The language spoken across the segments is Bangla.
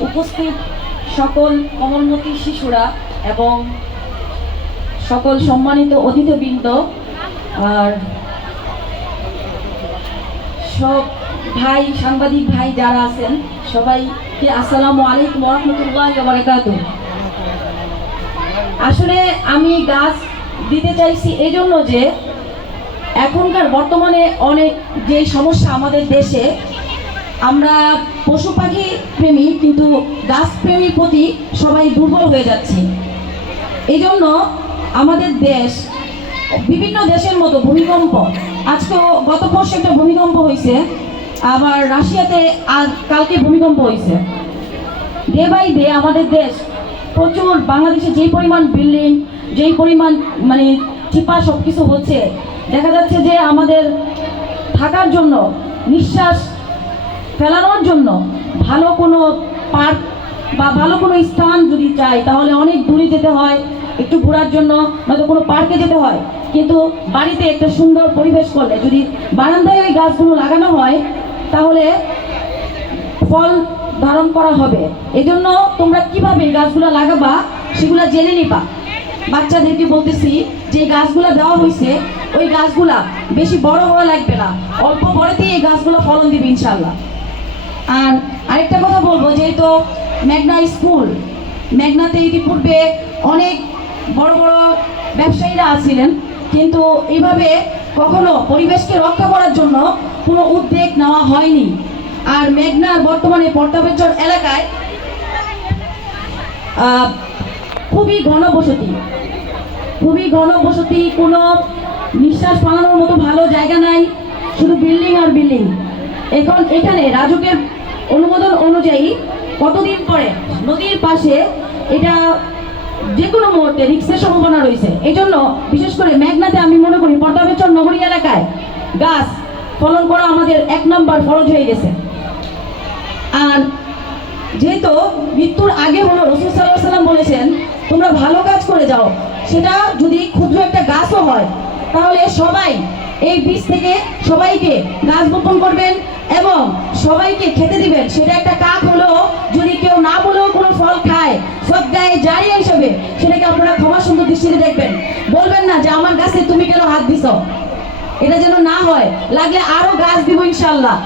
উপস্থিত সকল কমলমতী শিশুরা এবং সকল সম্মানিত অতিথিবৃন্দ আর সব ভাই, সাংবাদিক ভাই যারা আছেন, সবাইকে আসসালামু আলাইকুম রহমতুল্লাহ বারাকাতু আসলে আমি গাছ দিতে চাইছি এই জন্য যে এখনকার বর্তমানে অনেক যে সমস্যা আমাদের দেশে আমরা পশু পাখি প্রেমী, কিন্তু গাছ প্রেমীর প্রতি সবাই দুর্বল হয়ে যাচ্ছি। এই জন্য আমাদের দেশ বিভিন্ন দেশের মতো ভূমিকম্প আজকেও গত পরশু একটা ভূমিকম্প হয়েছে, আবার রাশিয়াতে আজ কালকে ভূমিকম্প হয়েছে। ডে বাই ডে আমাদের দেশ প্রচুর, বাংলাদেশে যেই পরিমাণ বিল্ডিং যেই পরিমাণ মানে চিপা সব কিছু হচ্ছে, দেখা যাচ্ছে যে আমাদের থাকার জন্য নিঃশ্বাস ফেলানোর জন্য ভালো কোনো পার্ক বা ভালো কোনো স্থান যদি চাই, তাহলে অনেক দূরে যেতে হয়, একটু ঘোরার জন্য, নয়তো কোনো পার্কে যেতে হয়। কিন্তু বাড়িতে একটা সুন্দর পরিবেশ করলে, যদি বারান্দায় ওই গাছগুলো লাগানো হয়, তাহলে ফল ধারণ করা হবে। এজন্য তোমরা কীভাবে গাছগুলো লাগাবা, সেগুলো জেনে নিবা। বাচ্চাদেরকে বলতেছি, যে গাছগুলো দেওয়া হয়েছে ওই গাছগুলা বেশি বড় হওয়া লাগবে না। অল্প বড়তেই এই গাছগুলো ফলন দিবে ইনশাল্লাহ আর আরেকটা কথা বলব, যেহেতু মেঘনা স্কুল, মেঘনাতে ইতিপূর্বে অনেক বড় বড় ব্যবসায়ীরা আছিলেন, কিন্তু এইভাবে কখনো পরিবেশকে রক্ষা করার জন্য কোনো উদ্যোগ নেওয়া হয়নি। আর মেঘনার বর্তমানে পর্তাবেচর এলাকায় খুবই ঘনবসতি খুবই ঘনবসতি, কোনো নিঃশ্বাস পালানোর মতো ভালো জায়গা নাই, শুধু বিল্ডিং আর বিল্ডিং। এখন এখানে রাজুকের অনুমোদন অনুযায়ী কতদিন পরে নদীর পাশে এটা যে কোনো মুহূর্তে রিক্সের সম্ভাবনা রয়েছে। এই জন্য বিশেষ করে মেঘনাতে আমি মনে করি পর্দাবেচর নগরী এলাকায় গাছ ফলন করা আমাদের এক নম্বর ফরজ হয়ে গেছে। আর যেহেতু মৃত্যুর আগে হলো রসুল সাল্লাহ সাল্লাম বলেছেন, তোমরা ভালো কাজ করে যাও। সেটা যদি ক্ষুদ্র একটা গাছও হয়, তাহলে সবাই এই বীজ থেকে সবাইকে গাছ বপন করবেন এবং সবাইকে খেতে দিবেন। সেটা একটা কাক হলো যদি কেউ না বলেও কোনো ফল খায়, সব গায়ে জারি হিসেবে, সেটাকে আপনারা ক্ষমা সুন্দর দৃষ্টিতে দেখবেন। বলবেন না যে, আমার গাছে তুমি কেন হাত দিস এটা যেন না হয়। লাগলে আরও গাছ দিব ইনশাল্লাহ।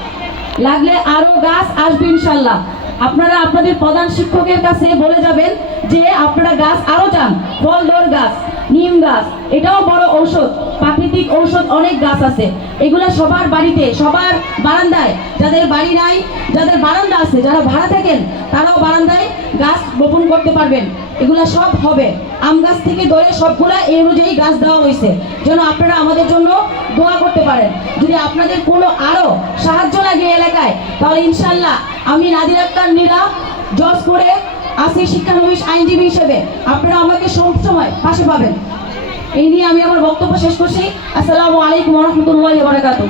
লাগলে আরও গাছ আসবে ইনশাল্লাহ। আপনারা আপনাদের প্রধান শিক্ষকের কাছে বলে যাবেন যে আপনারা গাছ আরও চান ফল গাছ, নিম গাছ, এটাও বড় ঔষধ, প্রাকৃতিক ঔষধ অনেক গাছ আছে। এগুলো সবার বাড়িতে, সবার বারান্দায়, যাদের বাড়ি নাই, যাদের বারান্দা আছে, যারা ভাড়া থাকেন, তারাও বারান্দায় গাছ বপন করতে পারবেন। এগুলা সব হবে। আম গাছ থেকে ধরে সবগুলা এই অনুযায়ী গাছ দেওয়া হয়েছে। যেন আপনারা আমাদের জন্য দোয়া করতে পারেন। যদি আপনাদের কোনো আরও সাহায্য লাগে এই এলাকায় তাহলে ইনশাল্লাহ আমি নাদির আক্তার নীলা জজ করে আছি শিক্ষানবিশ আইনজীবী হিসেবে আপনারা আমাকে সব সময় পাশে পাবেন। এই নিয়ে আমি আমার বক্তব্য শেষ করছি। আসসালামু আলাইকুম রহমতুল্লাহ বারাকাতুহ।